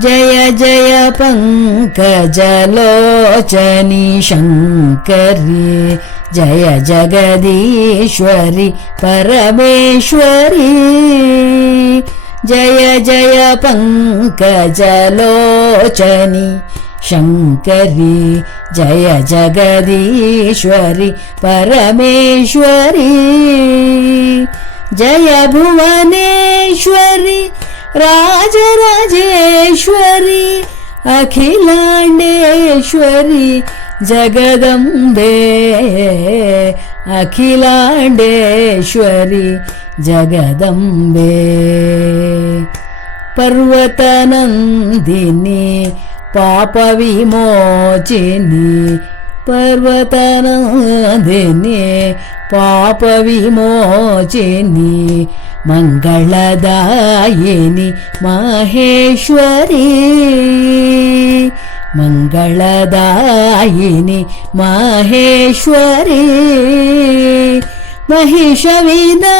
जय जय पङ्कजलोचनि शंकर जय जगदीश्वरि परमेश्वरि। जय जय पङ्कजलोचनि शङ्करि, जय जगदीश्वरि परमेश्वरि। जय भुवनेश्वरि राजरा అఖిలాండేశ్వరి జగదంబే. అఖిలాండేశ్వరి జగదంబే. పర్వతనందిని పాప విమోచిని పర్వతనందిని పాప విమోచిని मङ्गलदायिनि माहेश्वरी मङ्गलदायिनि माहेश्वरी महिषविनाशिनि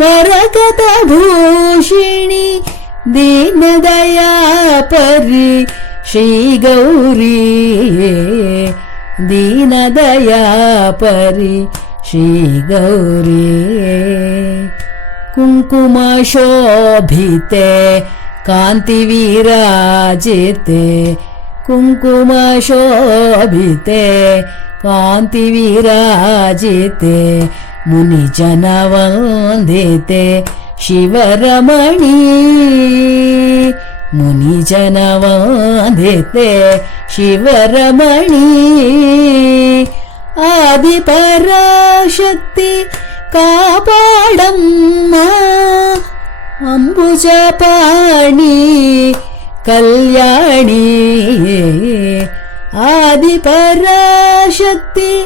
वरकतभूषिणि दीनदयापरि श्रीगौरी दीनदयापरि শ্রীগৌরী কুঙ্কুমশোভিতে कान्तिविराजिते कुङ्कुमशोभिते कान्तिविराजिते मुनिजनवन्दिते शिवरमणी मुनिजनवन्दिते शिवरमणी కుంకుమ ఆది పరాశక్తి కాపాడమ్మా. అంబుజపాణి కళ్యాణి. ఆది పరాశక్తి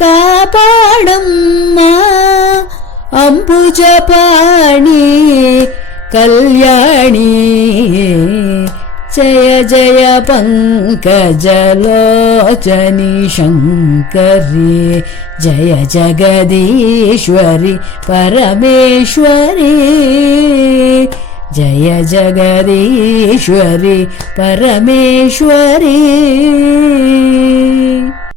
కాపాడమ్మా. అంబుజపాణి కళ్యాణి. जय जय पङ्कजलोचनि पङ्कजलोचनिशङ्करि जय जगदीश्वरि परमेश्वरि जय जगदीश्वरि परमेश्वरि।